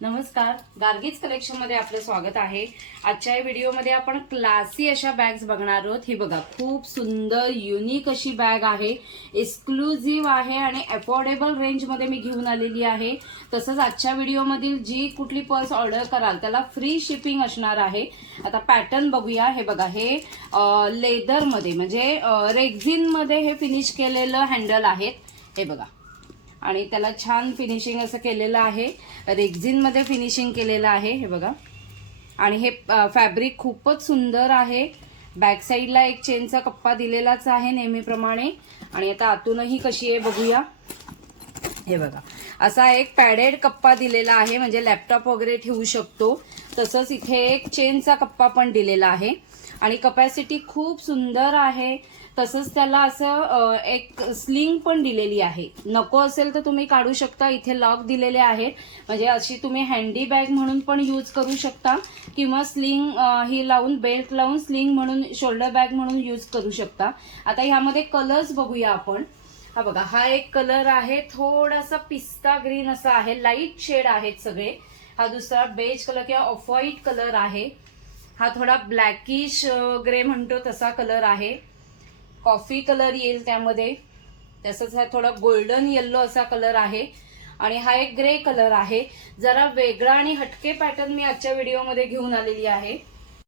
नमस्कार, गार्गीज कलेक्शन मध्ये आपले स्वागत आहे। आजच्या या व्हिडिओमध्ये आपण क्लासी अशा बॅग्स बघणार आहोत। ही बघा, खूप सुंदर युनिक अशी बॅग आहे, एक्सक्लुझिव्ह आहे आणि अफोर्डेबल रेंज मध्ये मी घेऊन आलेली आहे। तसंच आजच्या व्हिडिओमधील जी कुठली पर्स ऑर्डर कराल त्याला फ्री शिपिंग असणार आहे। आता पॅटर्न बघूया। हे बघा, हे लेदर मध्ये म्हणजे रेक्झिन मध्ये हे फिनिश केलेलं हँडल आहे। हे बघा, आणि त्याला छान फिनिशिंग असं केलेलं आहे, रेक्झिन मध्ये फिनिशिंग केलेलं आहे। हे बघा, आणि हे फॅब्रिक खूपच सुंदर आहे। बॅक साईडला एक चेनचा कप्पा दिलेलाच आहे नेहमीप्रमाणे। आणि आता आतूनही कशी आहे बघूया। हे बघा, असा एक पॅडेड कप्पा दिलेला आहे, म्हणजे लॅपटॉप वगैरे ठेवू शकतो। तसंच इथे एक चेनचा कप्पा पण दिलेला आहे आणि कपॅसिटी खूप सुंदर आहे। तसंच त्याला असं एक स्लिंग पण दिलेली आहे, नको असेल तर तुम्ही काढू शकता। इथे लॉक दिलेले आहेत, म्हणजे अशी तुम्ही हँडी बॅग म्हणून पण यूज करू शकता किंवा स्लिंग ही लावून बेल्ट लावून स्लिंग म्हणून शोल्डर बॅग म्हणून यूज करू शकता। आता ह्यामध्ये कलर्स बघूया आपण। हा बघा, हा एक कलर आहे, थोडासा पिस्ता ग्रीन असा आहे, लाईट शेड आहेत सगळे। हा दुसरा बेज कलर किंवा ऑफ व्हाईट कलर आहे। हा थोडा ब्लॅकिश ग्रे म्हणतो तसा कलर आहे, कॉफी कलर येईल त्यामध्ये। तसंच हा थोडा गोल्डन येल्लो असा कलर आहे आणि हा एक ग्रे कलर आहे। जरा वेगळा आणि हटके पॅटर्न मी आजच्या व्हिडिओमध्ये घेऊन आलेली आहे।